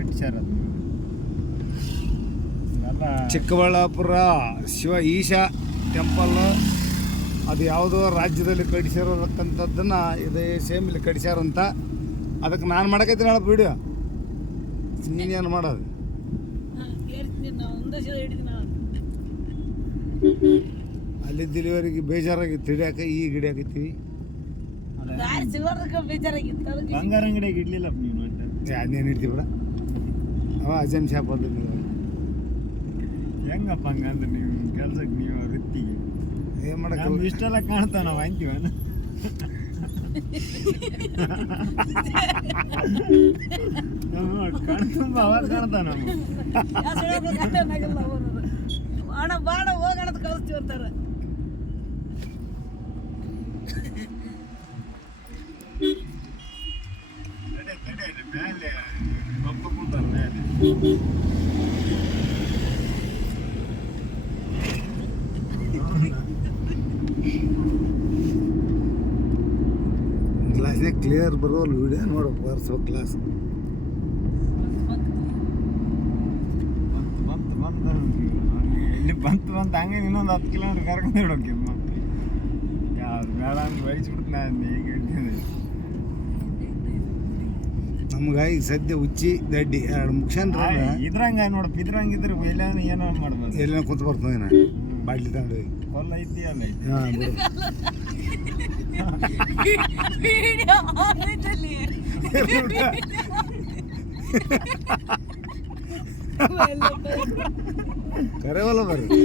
ಕಟ್ಸ್ಯಾರ ಅದು ಚಿಕ್ಕಬಳ್ಳಾಪುರ ಶಿವ ಈಶಾ ಟೆಂಪಲ್ ಅದು ಯಾವುದೋ ರಾಜ್ಯದಲ್ಲಿ ಕಡಿಸಿರೋತಕ್ಕಂಥದ್ದನ್ನ ಇದೇ ಸೇಮ್ ಇಲ್ಲಿ ಕಡಿಸ್ಯಾರಂತ ಅದಕ್ಕೆ ನಾನು ಮಾಡಕೈತಿ ಹೇಳಪ್ಪ ವಿಡಿಯೋ ನೀನೇನು ಮಾಡೋದು ಅಲ್ಲಿ ಇಲ್ಲಿವರೆಗೆ ಬೇಜಾರಾಗಿ ತಿಡಿಯಾಕ ಈಗ ಅದಕ್ಕೆ ಬಂಗಾರ ಅಂಗಡಿಯಾಗ ಇಡ್ಲಿಲ್ಲಪ್ಪ ನೀನು ಅದೇನು ಇಡ್ತೀವಿ ಬಿಡ. ಅವ ಅಜಮ್ ಶಾಪ್ ಅಂತ ನೀವು. ಹೆಂಗಪ್ಪ ಹಂಗಂದ್ರೆ ನೀವು ಕೆಲ್ಸಕ್ಕೆ ನೀವು ವೃತ್ತಿಗೆ ಏನು ಮಾಡಕ್ಕೆ ಇಷ್ಟೆಲ್ಲ ಕಾಣ್ತಾವ ನಾವು ಅಂತೀವನ ಕಣ್ತುಂಬ ಅವಾಗ ಕಾಣ್ತಾವ ನಾವು ಬಾಣ ಹೋಗೋಣ ಕಳಿಸ್ತೀವಿ ಅಂತಾರೆ ತಡೆ, ತಡೆ, ಇದು ಮೇಲೆ ಒಬ್ಬ ಕುಂತಾನ ಮೇಲೆ. ಗ್ಲಾಸ್ನಾಗ ಕ್ಲಿಯರ್ ಬರೋಲ್ಲ ವಿಡಿಯೋ ನೋಡು ಬರ್ಸೋ ಗ್ಲಾಸ್ ಇಲ್ಲಿ ಬಂತು ಬಂತು ಹಂಗೆ ಇನ್ನೊಂದು ಹತ್ತು ಕಿಲೋಮೀಟ್ರ್ ಕರ್ಕೊಂಡು ಇಡೋಕೆ ಯಾವ್ದು ಬೇಡ ಅಂತ ಬಯಸ್ಬಿಡ್ತು ನಾನು ಈಗ ನಮ್ಗೆ ಈಗ ಸದ್ಯ ಉಚ್ಚಿ ದಡ್ಡಿ ಎರಡು ಮುಗಿಸ್ಕೊಂಡ್ರೆ ಇದ್ರಂಗ ನೋಡಪ್ಪ ಇದ್ರಂಗ ಇದ್ರೆ ಎಲ್ಲ ಏನೋ ಮಾಡ್ಬೋದು? ಎಲ್ಲ ಕುಂತ ಬರ್ತದೆ ನಾ. ಬಾಟ್ಲಿ ತಗೊಂಡು ಕೊಲ್ಲ ಐತಿ ಅಲ್ಲ ಐತಿ? ಹಾಂ ಬಿಡು. ವಿಡಿಯೋ ಆನ್ಲೈನಲ್ಲಿ ಕರೆವಲ್ಲ ಬರ್ರಿ.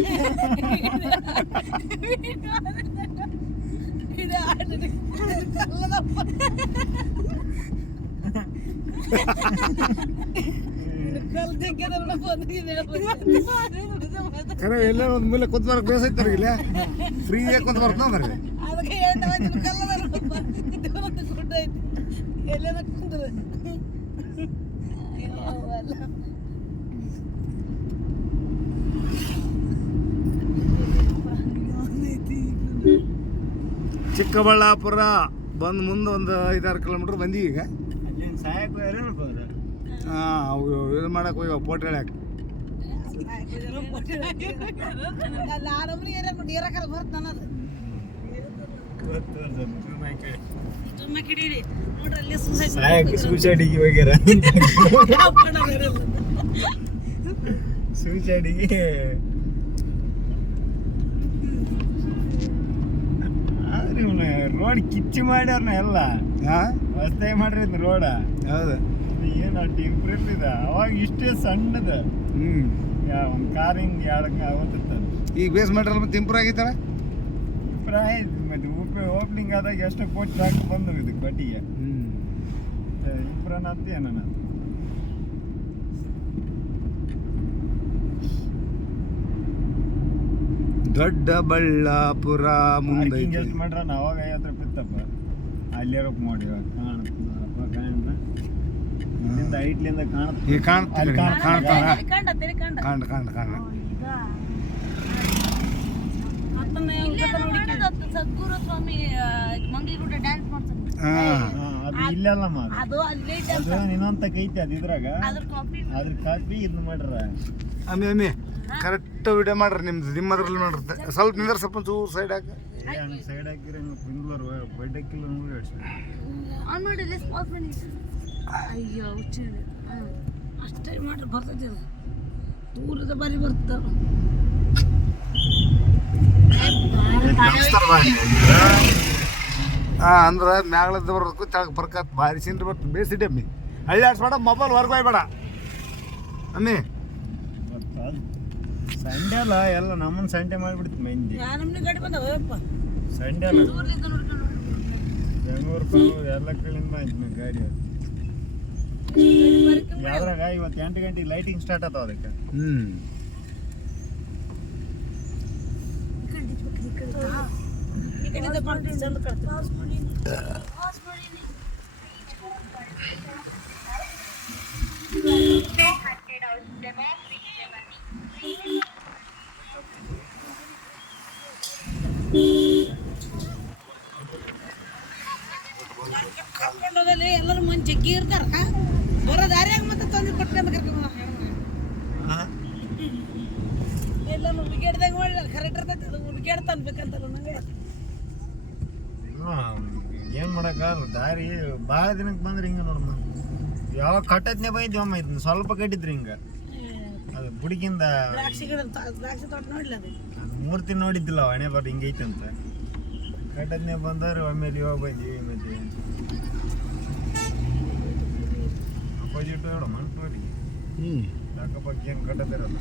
ಕರೆ ಎಲ್ಲ ಒಂದು ಮೂಲೆ ಕುಂತ ಬರಕ್ಕೆ ಬೇಸೈತಾರೆ ಇಲ್ಲ. ಫ್ರೀಯಾಗಿ ಕುಂತ ಬರ್ತಾವ. ಬರ್ರಿ ಐತಿ ಚಿಕ್ಕಬಳ್ಳಾಪುರ ಬಂದು ಮುಂದೆ ಒಂದು ಐದಾರು ಕಿಲೋಮೀಟ್ರ್ ಬಂದಿ ಈಗ. ಅವ್ರು ಹಾಂ ಅವು ಇದು ಮಾಡಕ್ಕೆ ಹೋಗಿ ಫೋಟೋ ಹೇಳ್ಯಾಕ ಸೂಸೈಡಿಗೆ ನೀರಕರ ಬರ್ತಾನ ಅದು ಗೊತ್ತು ಅದು ತಿರುಮಾಯ್ಕೆ. ತುಂಬ ಕಿಡೀರಿ ನೋಡ್ರಿ ಅಲ್ಲಿ ಸುಸೈಡ್ ಸಹಾಯಕ ಸೂಸೈಡಿಗೆ ಹೋಗ್ಯಾರ ಸೂಸೈಡಿಗೆ ಆದ್ರೆ ರೋಡ್ ಕಿಚ್ಚು ಮಾಡ್ಯಾರನ ಎಲ್ಲ. ಹೊಸ್ತಾಗಿ ಮಾಡ್ರಿ ರೋಡ ಹೌದು. ಏನು ಅಷ್ಟು ಇಂಪ್ರೂವ್ ಇದೆ. ಅವಾಗ ಇಷ್ಟೇ ಸಣ್ಣದ. ಹ್ಞೂ ಒಂದು ಕಾರ್ ಹಿಂಗೆ ಎರಡಕ್ಕೆ ಅವತ್ತಿತ್ತು ಈಗ ಬೇಸ್ ಮಾಡ್ರಲ್ಲ ಮತ್ತೆ ಇಂಪ್ರೂವ್ ಆಗಿತ್ತಲ್ಲ ಇಂಪ್ರೂವ್ ಆಯ್ತು ಮತ್ತೆ ಉಪ ಓಪನಿಂಗ್ ಆದಾಗ ಎಷ್ಟು ಕೋಟಿ ಹಾಕಿ ಬಂದು ಇದಕ್ಕೆ ಬಡ್ಡಿಗೆ. ಹ್ಞೂ ಇಂಪ್ರೂವ್ ಅಂತ ಏನೋ ದೊಡ್ಡ ಬಳ್ಳಾಪುರ ಮುಂದೆ ಎಷ್ಟು ಮಾಡ್ರ ನಾವು ಅವಾಗ ಐವತ್ತು ರೂಪಾಯಿ ಇತ್ತಪ್ಪ. ಮಾಡಿ ಕಾಣುತ್ತೆ ಐಟ್ಲಿಂದ ಕಾಣುತ್ತೆ. ಕಾಣ್ತಾ ಕಾಣ್ ಕಾಣ್ ಕಾಣ ಸದ್ಗುರು ಸ್ವಾಮಿ ಡ್ಯಾನ್ಸ್ ಮಾಡ್ತಾರೆ ಅದು ಅದು ಇನ್ನೊಂದು ಅದು ಇದ್ರಾಗ ಅದ್ರ ಕಾಪಿ ಅದ್ರ ಕಾಪಿ ಇದನ್ನ ಮಾಡ್ರ. ಆಮೇಲೆ ಅಮ್ಮಿ. ಕರೆಕ್ಟ್ ವಿಡಿಯೋ ಮಾಡ್ರಿ ನಿಮ್ದು ನಿಮ್ಮದ್ರಲ್ಲಿ ಮಾಡ್ರಿ ಸ್ವಲ್ಪ ನಿಂದ್ರ ಸ್ವಲ್ಪ ಚೂರು ಸೈಡ್ ಹಾಕಿ. ಸೈಡ್ ಹಾಕಿದ್ರೆ ಬಡ್ಡಕ್ಕಿಲ್ಲ ನೋಡಿ ಆನ್ ಮಾಡಿ. ಅಯ್ಯೋ ಹುಚ್ಚ ಅಷ್ಟೇ ಮಾಡ್ರಿ ಬರ್ತೈತಿ ಅದು. ದೂರದ ಬಾರಿ ಬರ್ತಾರ ಹಾಂ ಅಂದ್ರೆ ಮ್ಯಾಗಳದ್ದು ಬರೋದಕ್ಕೂ ತೆಳಗೆ ಬರ್ಕತ್. ಭಾರಿ ಸಿಂಡ್ರಿ ಬರ್ತದೆ ಬೇಸಿಡಿ ಅಮ್ಮಿ. ಹಳ್ಳಿ ಆಡ್ಸ್ಬೇಡ ಮೊಬೈಲ್ ಹೊರಗೆ ಹೋಗ್ಬೇಡ. ಅಮ್ಮಿ. ಸಂಡೆ ಅಲ್ಲ ಎಲ್ಲ ನಮ್ಮನ್ನ ಸಂಡೆ ಮಾಡಿಬಿಡ್ತು ಮಂದಿ ಗಾಡಿ ಬಂದವಪ್ಪ ಸಂಡೆ ಅಲ್ಲ. ಬೆಂಗಳೂರು ಬೆಂಗಳೂರು ಎಲ್ಲ ಕಡೆಯಿಂದ ನಾವು ಗಾಡಿ. ಯಾವ್ದ್ರಾಗ ಇವತ್ತು ಎಂಟು ಗಂಟೆಗೆ ಲೈಟಿಂಗ್ ಸ್ಟಾರ್ಟ್ ಆತಾವ ಅದಕ್ಕೆ. ಹ್ಞೂ ಹಾಸ್ಪಿಟಲ್ ಕಡೆಯಿಂದ ಬರೋ ದಾರಿಯಾಗ ಮತ್ತೆ? ಎಲ್ಲ ಮಾಡಿಲ್ಲ ಕರೆಕ್ಟ್ ಇರ್ತೈತೆ ಅದು. ನಂಗೆ. ಏನ್ ಮಾಡಕ್ಕಾಗಲ್ಲ ದಾರಿ ಭಾಳ ದಿನಕ್ಕೆ ಬಂದ್ರೆ ಹಿಂಗ ನೋಡಮ್ಮ ಯಾವಾಗ ಕಟ್ಟತ್ನೆ ಬೈದ್ವಮ್ಮ ಇದನ್ನ ಸ್ವಲ್ಪ ಕಟ್ಟಿದ್ರಿ ಹಿಂಗ. ಅದು ದ್ರಾಕ್ಷಿ ತೋಟ ನೋಡಿಲ್ಲ ಅದು? ಮೂರ್ತಿ ನೋಡಿದ್ದಿಲ್ಲ ಹಣೆ ಬರ್ ಹಿಂಗೈತಂತ ಕಟ್ಟತ್ನೆ ಬಂದವ್ರು ಆಮೇಲೆ ಇವಾಗ ಬಂದ್ವಿ ಮತ್ತೆ ಅಪೋಸಿಟ್ ನೋಡ ಮಂಟೋರಿ ಹ್ಞೂ ಅಕ್ಕಪಕ್ಕ ಏನು ಕಟ್ಟದಿರಲ್ಲ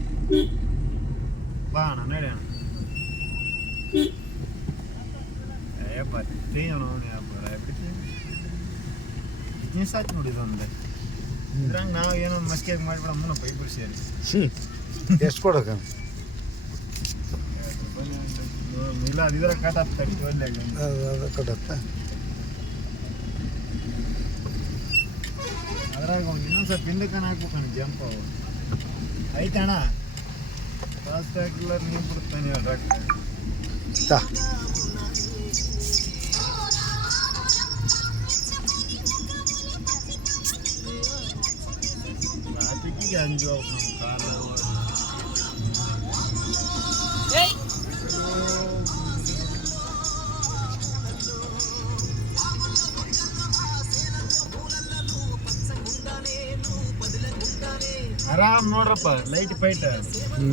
ಬಾ ಅಣ್ಣ ನಡಿ ಅಣ್ಣ. ಏ ಅಣ್ಣ ಆಯ್ತು ನೋಡಿ ಇದೊಂದು. ಇದ್ರಂಗ ನಾವು ಏನೋ ಮಸ್ಕಿಯಾಗಿ ಮಾಡಿಬಿಡ ಮುನ್ನಪ್ಪ ಇಬ್ಬರು ಸೇರಿ ಎಷ್ಟು ಕೊಡಕ ಇಲ್ಲ ಅದು ಇದ್ರ ಕಟ್ ಆಗ್ತದೆ ಒಳ್ಳೆ ಅದು ಅದ್ರಾಗ ಒಂದು ಇನ್ನೊಂದು ಸ್ವಲ್ಪ ಹಿಂದಕ್ಕೆ ಹಾಕ್ಬೇಕಣ್ಣ ಜಂಪ್ ಅವು. ಐತಣ್ಣ ಫಾಸ್ಟ್ ಹಾಕಿಲ್ಲ ನೀವು ಬಿಡ್ತಾನೆ ತಾ. ಟ್ರಾಫಿಕ್ಕಿಗೆ ಅಂಜು ಅವು ಆರಾಮ್ ನೋಡ್ರಪ್ಪ ಲೈಟ್ ಫೈಟ್ ಹ್ಞೂ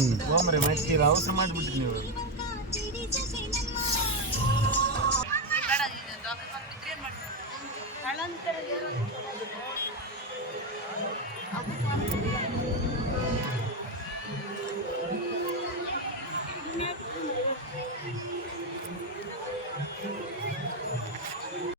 ಮತ್ತೆ ಇದು ಅವಸರ ಮಾಡಿಬಿಟ್ರಿ ನೀವು.